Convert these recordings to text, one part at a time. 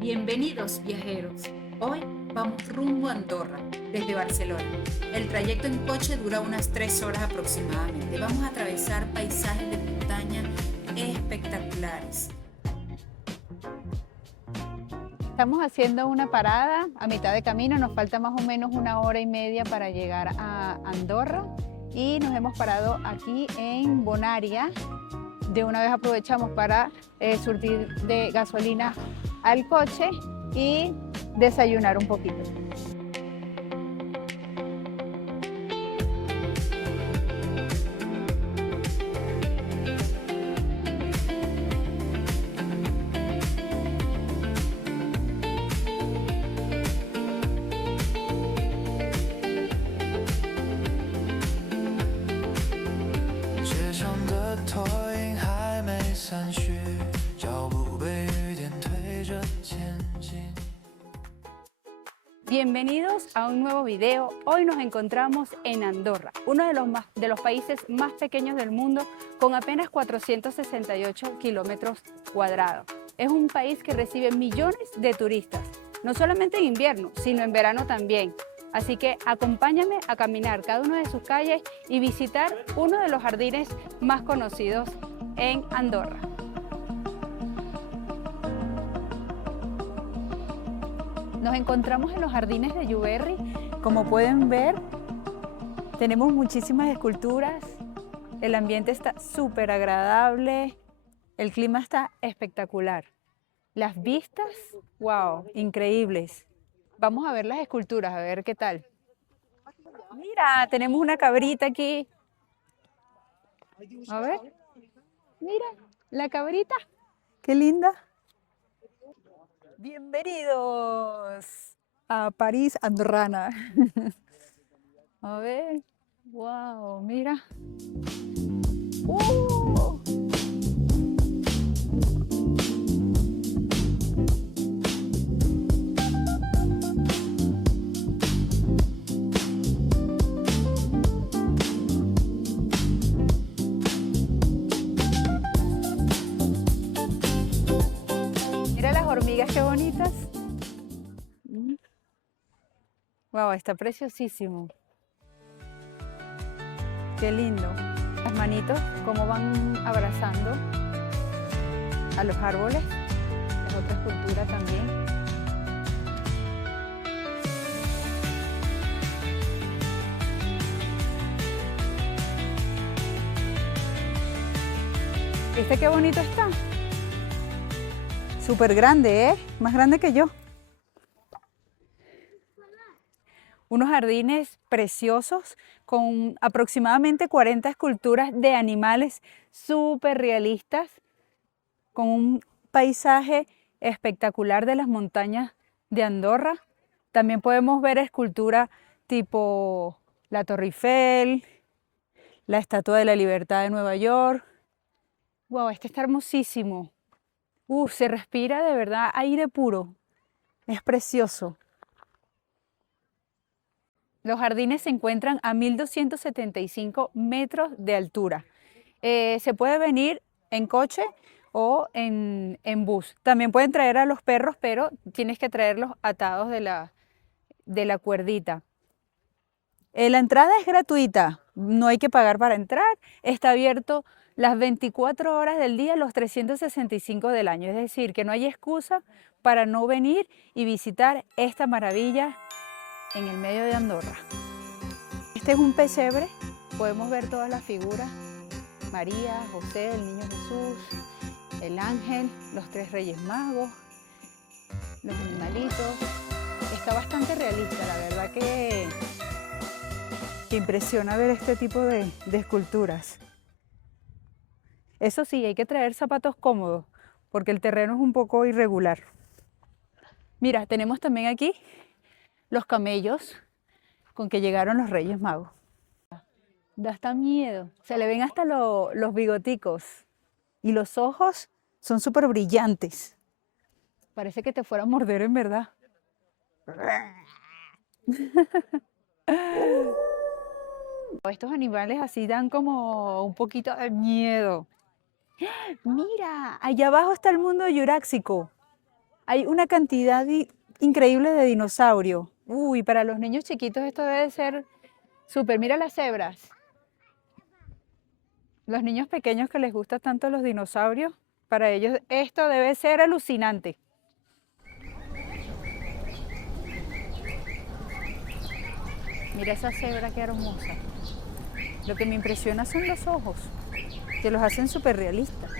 Bienvenidos viajeros. Hoy vamos rumbo a Andorra, desde Barcelona. El trayecto en coche dura unas 3 horas aproximadamente. Vamos a atravesar paisajes de montaña espectaculares. Estamos haciendo una parada a mitad de camino, nos falta más o menos 1 hora y media para llegar a Andorra y nos hemos parado aquí en Bonaria. De una vez aprovechamos para surtir de gasolina al coche y desayunar un poquito. Bienvenidos a un nuevo video. Hoy nos encontramos en Andorra, uno de los países más pequeños del mundo, con apenas 468 kilómetros cuadrados. Es un país que recibe millones de turistas, no solamente en invierno, sino en verano también. Así que acompáñame a caminar cada una de sus calles y visitar uno de los jardines más conocidos en Andorra. Nos encontramos en los jardines de Lluberri. Como pueden ver, tenemos muchísimas esculturas. El ambiente está súper agradable. El clima está espectacular. Las vistas, wow, increíbles. Vamos a ver las esculturas, a ver qué tal. Mira, tenemos una cabrita aquí. A ver, mira, la cabrita. Qué linda. Bienvenidos a París andorrana. A ver, wow, mira. ¡Uh! Mira las hormigas, qué bonitas. Wow, está preciosísimo. Qué lindo. Las manitos, cómo van abrazando a los árboles. Es otra escultura también. ¿Viste qué bonito está? Súper grande, ¿eh? Más grande que yo. Unos jardines preciosos con aproximadamente 40 esculturas de animales súper realistas, con un paisaje espectacular de las montañas de Andorra. También podemos ver esculturas tipo la Torre Eiffel, la Estatua de la Libertad de Nueva York. Wow, este está hermosísimo. Se respira de verdad aire puro. Es precioso. Los jardines se encuentran a 1275 metros de altura. Se puede venir en coche o en bus. También pueden traer a los perros, pero tienes que traerlos atados de la cuerdita. La entrada es gratuita, no hay que pagar para entrar. Está abierto las 24 horas del día, los 365 del año. Es decir, que no hay excusa para no venir y visitar esta maravilla en el medio de Andorra. Este es un pesebre, podemos ver todas las figuras: María, José, el niño Jesús, el ángel, los 3 reyes magos, los animalitos. Está bastante realista, la verdad que impresiona ver este tipo de esculturas. Eso sí, hay que traer zapatos cómodos porque el terreno es un poco irregular. Mira, tenemos también aquí los camellos con que llegaron los Reyes Magos. Da hasta miedo. Se le ven hasta los bigoticos. Y los ojos son súper brillantes. Parece que te fuera a morder en verdad. Estos animales así dan como un poquito de miedo. Mira, allá abajo está el mundo jurásico. Hay una cantidad increíble de dinosaurios. Uy, para los niños chiquitos esto debe ser súper. Mira las cebras. Los niños pequeños que les gustan tanto los dinosaurios, para ellos esto debe ser alucinante. Mira esa cebra, qué hermosa. Lo que me impresiona son los ojos, que los hacen súper realistas.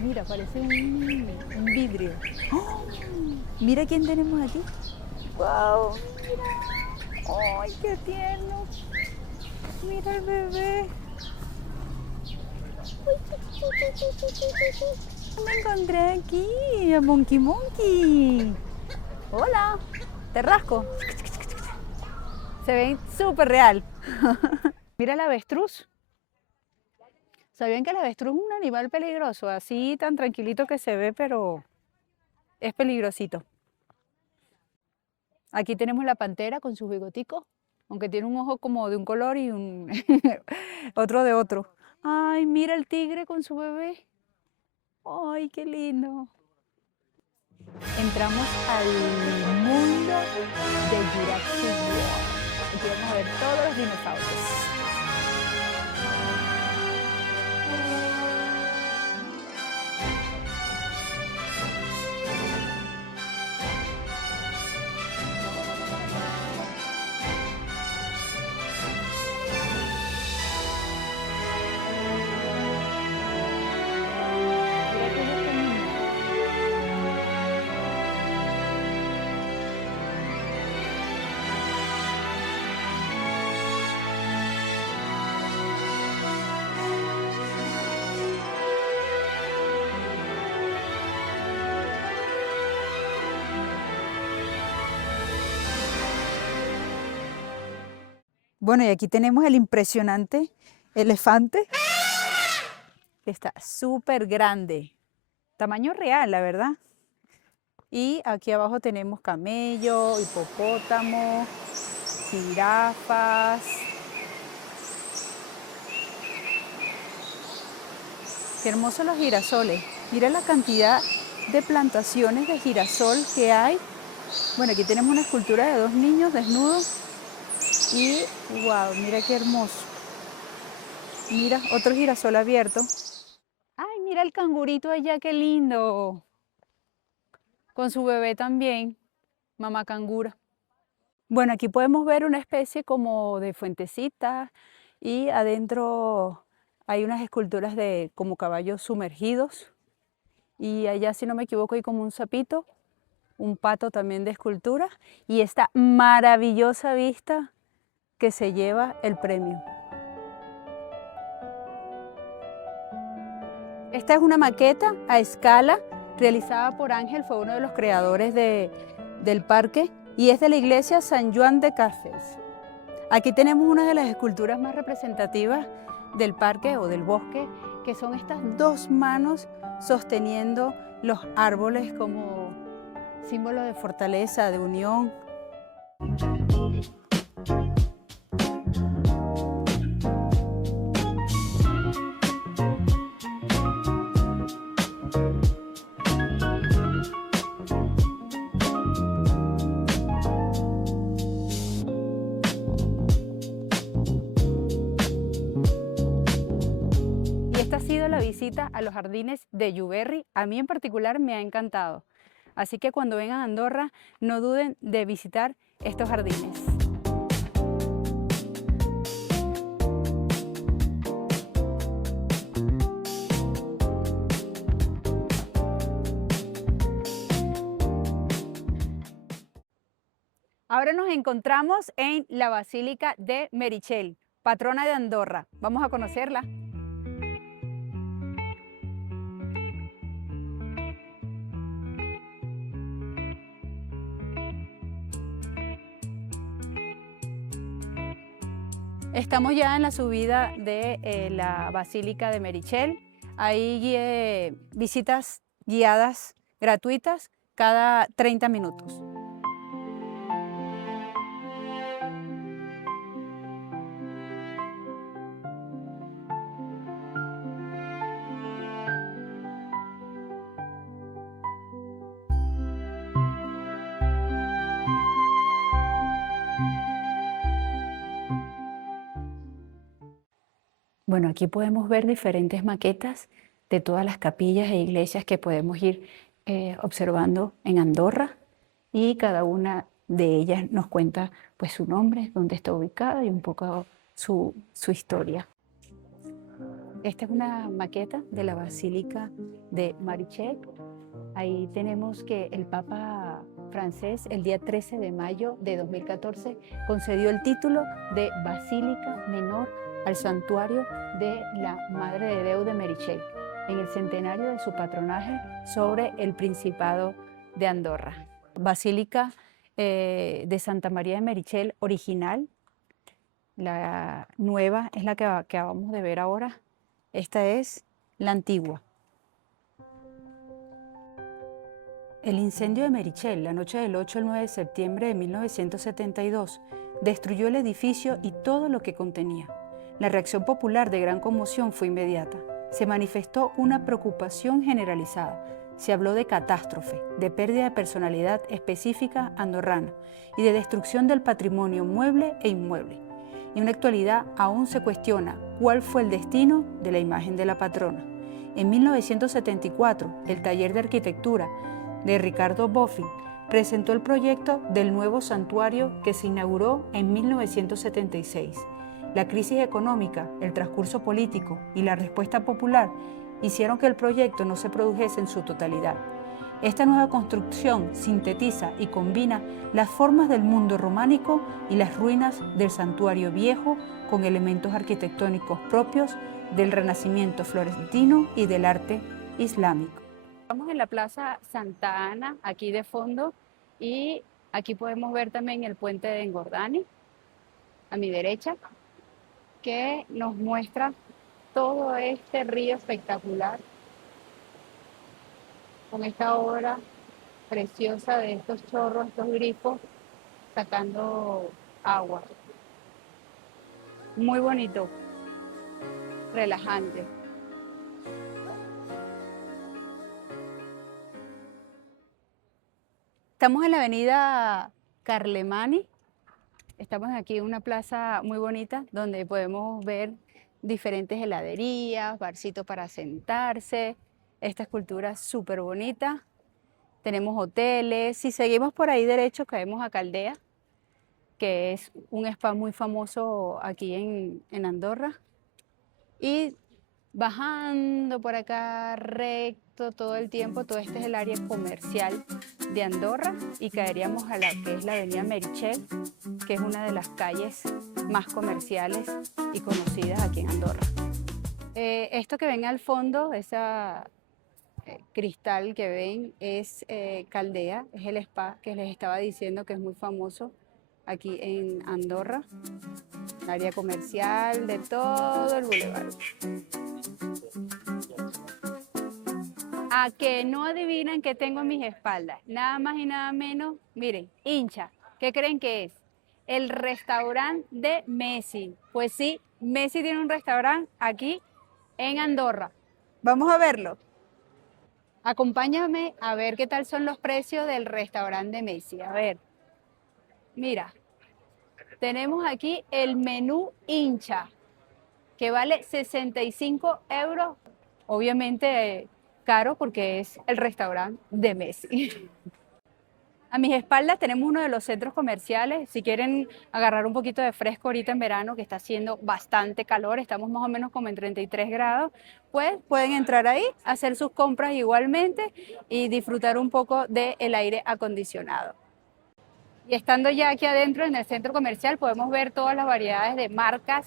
Mira, parece un vidrio. ¡Oh! Mira quién tenemos aquí. ¡Wow! Mira. ¡Ay, qué tierno! Mira el bebé. Me encontré aquí a Monkey Monkey. Hola, te rasco. Se ven súper real. Mira el avestruz. ¿Sabían que el avestruz es un animal peligroso? Así tan tranquilito que se ve, pero es peligrosito. Aquí tenemos la pantera con sus bigoticos, aunque tiene un ojo como de un color y otro de otro. Ay, mira el tigre con su bebé. Ay, qué lindo. Entramos al mundo de Jurassic World. Aquí vamos a ver todos los dinosaurios. Mira qué lindo. Bueno, y aquí tenemos el impresionante elefante, que está súper grande, tamaño real, la verdad. Y aquí abajo tenemos camello, hipopótamo, jirafas. Qué hermosos los girasoles. Mira la cantidad de plantaciones de girasol que hay. Bueno, aquí tenemos una escultura de dos niños desnudos. Y wow, mira qué hermoso. Mira, otro girasol abierto. Ay, mira el cangurito allá, qué lindo. Con su bebé también, mamá cangura. Bueno, aquí podemos ver una especie como de fuentecita y adentro hay unas esculturas de como caballos sumergidos. Y allá, si no me equivoco, hay como un sapito, un pato también de escultura y esta maravillosa vista que se lleva el premio. Esta es una maqueta a escala realizada por Ángel, fue uno de los creadores del parque y es de la iglesia San Juan de Cáceres. Aquí tenemos una de las esculturas más representativas del parque o del bosque, que son estas dos manos sosteniendo los árboles como símbolo de fortaleza, de unión. Y esta ha sido la visita a los jardines de Lluberri. A mí en particular me ha encantado. Así que cuando vengan a Andorra, no duden de visitar estos jardines. Ahora nos encontramos en la Basílica de Meritxell, patrona de Andorra. Vamos a conocerla. Estamos ya en la subida de la Basílica de Meritxell. Hay visitas guiadas gratuitas cada 30 minutos. Bueno, aquí podemos ver diferentes maquetas de todas las capillas e iglesias que podemos ir observando en Andorra, y cada una de ellas nos cuenta pues su nombre, dónde está ubicada y un poco su historia. Esta es una maqueta de la Basílica de Meritxell. Ahí tenemos que el Papa francés, el día 13 de mayo de 2014, concedió el título de Basílica Menor al santuario de la Madre de Déu de Meritxell, en el centenario de su patronaje sobre el Principado de Andorra. Basílica de Santa María de Meritxell original. La nueva es la que acabamos de ver ahora. Esta es la antigua. El incendio de Meritxell, la noche del 8 al 9 de septiembre de 1972, destruyó el edificio y todo lo que contenía. La reacción popular de gran conmoción fue inmediata. Se manifestó una preocupación generalizada. Se habló de catástrofe, de pérdida de personalidad específica andorrana y de destrucción del patrimonio mueble e inmueble. Y en la actualidad aún se cuestiona cuál fue el destino de la imagen de la patrona. En 1974, el taller de arquitectura de Ricardo Bofill presentó el proyecto del nuevo santuario que se inauguró en 1976. La crisis económica, el transcurso político y la respuesta popular hicieron que el proyecto no se produjese en su totalidad. Esta nueva construcción sintetiza y combina las formas del mundo románico y las ruinas del santuario viejo con elementos arquitectónicos propios del Renacimiento florentino y del arte islámico. Estamos en la Plaza Santa Ana, aquí de fondo, y aquí podemos ver también el puente de Engordany, a mi derecha, que nos muestra todo este río espectacular, con esta obra preciosa de estos chorros, estos grifos, sacando agua. Muy bonito, relajante. Estamos en la avenida Carlemany. Estamos aquí en una plaza muy bonita donde podemos ver diferentes heladerías, barcitos para sentarse. Esta escultura súper bonita. Tenemos hoteles. Si seguimos por ahí derecho, caemos a Caldea, que es un spa muy famoso aquí en Andorra. Y bajando por acá recto todo el tiempo, todo este es el área comercial de Andorra, y caeríamos a la que es la avenida Meritxell, que es una de las calles más comerciales y conocidas aquí en Andorra. Esto que ven al fondo, esa cristal que ven, es Caldea, es el spa que les estaba diciendo que es muy famoso aquí en Andorra, el área comercial de todo el bulevar. A que no adivinan qué tengo en mis espaldas, nada más y nada menos, miren, hincha, ¿qué creen que es? El restaurante de Messi. Pues sí, Messi tiene un restaurante aquí en Andorra. Vamos a verlo. Acompáñame a ver qué tal son los precios del restaurante de Messi. A ver, mira, tenemos aquí el menú hincha, que vale 65 euros, obviamente caro porque es el restaurante de Messi. A mis espaldas tenemos uno de los centros comerciales. Si quieren agarrar un poquito de fresco ahorita en verano, que está haciendo bastante calor, estamos más o menos como en 33 grados, pues pueden entrar ahí, hacer sus compras igualmente y disfrutar un poco del aire acondicionado. Y estando ya aquí adentro en el centro comercial, podemos ver todas las variedades de marcas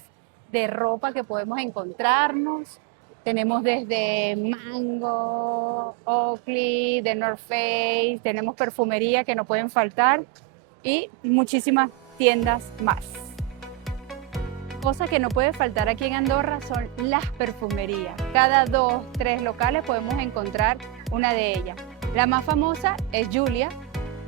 de ropa que podemos encontrarnos. Tenemos desde Mango, Oakley, The North Face, tenemos perfumería que no pueden faltar y muchísimas tiendas más. Cosa que no puede faltar aquí en Andorra son las perfumerías. Cada 2, 3 locales podemos encontrar una de ellas. La más famosa es Julia,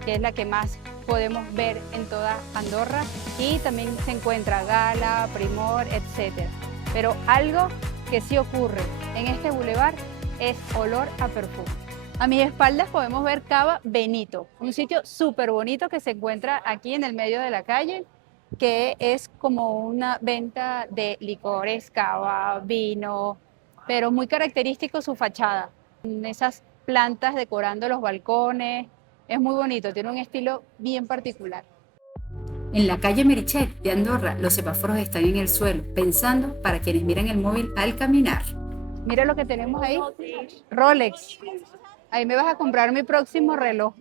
que es la que más podemos ver en toda Andorra, y también se encuentra Gala, Primor, etc. Pero algo que sí ocurre en este bulevar es olor a perfume. A mis espaldas podemos ver Cava Benito, un sitio súper bonito que se encuentra aquí en el medio de la calle, que es como una venta de licores, cava, vino, pero muy característico su fachada. Esas plantas decorando los balcones, es muy bonito, tiene un estilo bien particular. En la calle Merichet de Andorra, los semáforos están en el suelo, pensando para quienes miran el móvil al caminar. Mira lo que tenemos ahí, Rolex. Ahí me vas a comprar mi próximo reloj.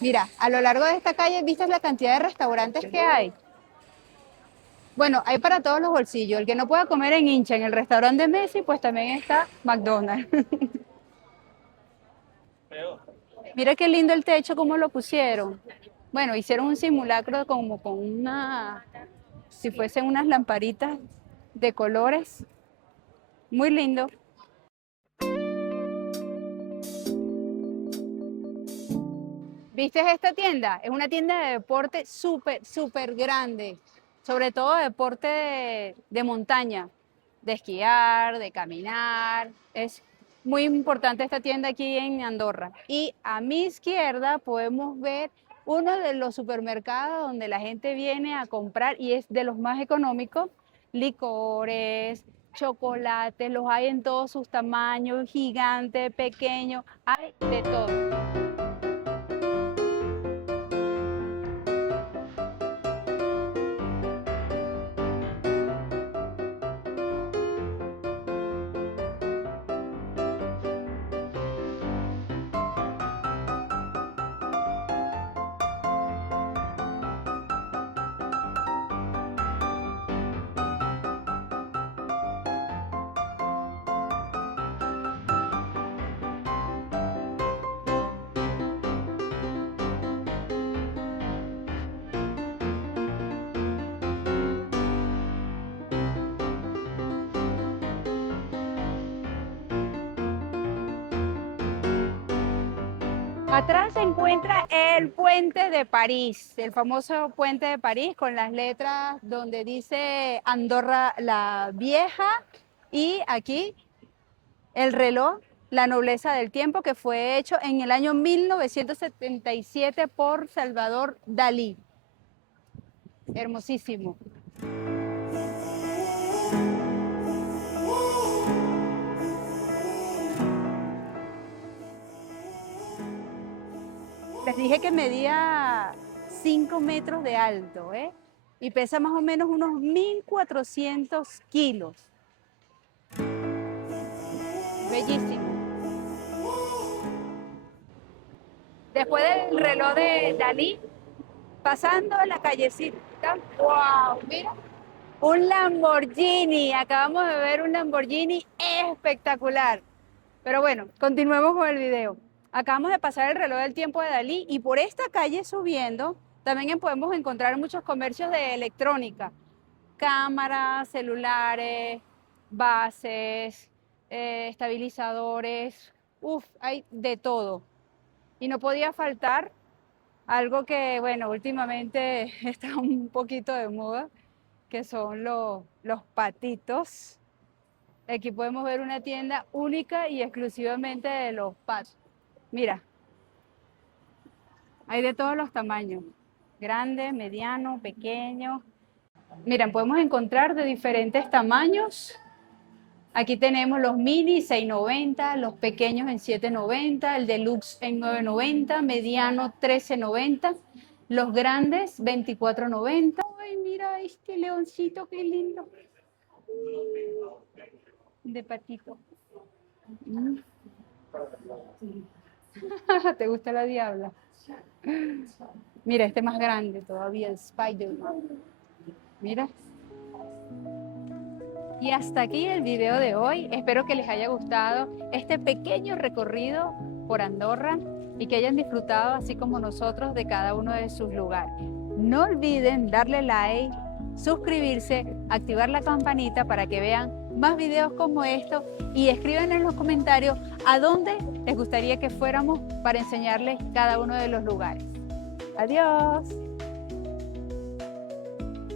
Mira, a lo largo de esta calle, ¿viste la cantidad de restaurantes que hay? Bueno, hay para todos los bolsillos. El que no pueda comer en Hincha, en el restaurante de Messi, pues también está McDonald's. Mira qué lindo el techo, cómo lo pusieron. Bueno, hicieron un simulacro como con si fuesen unas lamparitas de colores. Muy lindo. ¿Viste esta tienda? Es una tienda de deporte súper grande. Sobre todo deporte de montaña, de esquiar, de caminar. Es muy importante esta tienda aquí en Andorra. Y a mi izquierda podemos ver uno de los supermercados donde la gente viene a comprar y es de los más económicos, licores, chocolates, los hay en todos sus tamaños, gigante, pequeño, hay de todo. Atrás se encuentra el puente de París, el famoso puente de París con las letras donde dice Andorra la Vieja y aquí el reloj, la nobleza del tiempo, que fue hecho en el año 1977 por Salvador Dalí. Hermosísimo. Les dije que medía 5 metros de alto, ¿eh? Y pesa más o menos unos 1.400 kilos. Bellísimo. Después del reloj de Dalí, pasando en la callecita, ¡wow! Mira, un Lamborghini. Acabamos de ver un Lamborghini espectacular. Pero bueno, continuemos con el video. Acabamos de pasar el reloj del tiempo de Dalí y por esta calle subiendo también podemos encontrar muchos comercios de electrónica, cámaras, celulares, bases, estabilizadores, hay de todo. Y no podía faltar algo que, bueno, últimamente está un poquito de moda, que son los patitos. Aquí podemos ver una tienda única y exclusivamente de los patos. Mira, hay de todos los tamaños, grande, mediano, pequeño. Miren, podemos encontrar de diferentes tamaños. Aquí tenemos los mini 6.90, los pequeños en 7.90, el deluxe en 9.90, mediano 13.90, los grandes 24.90. Ay, mira este leoncito, qué lindo. De patito. ¿Te gusta la diabla? Mira, este más grande todavía, el Spider-Man. Mira. Y hasta aquí el video de hoy. Espero que les haya gustado este pequeño recorrido por Andorra y que hayan disfrutado, así como nosotros, de cada uno de sus lugares. No olviden darle like, suscribirse, activar la campanita para que vean más videos como estos y escriban en los comentarios a dónde les gustaría que fuéramos para enseñarles cada uno de los lugares. Adiós.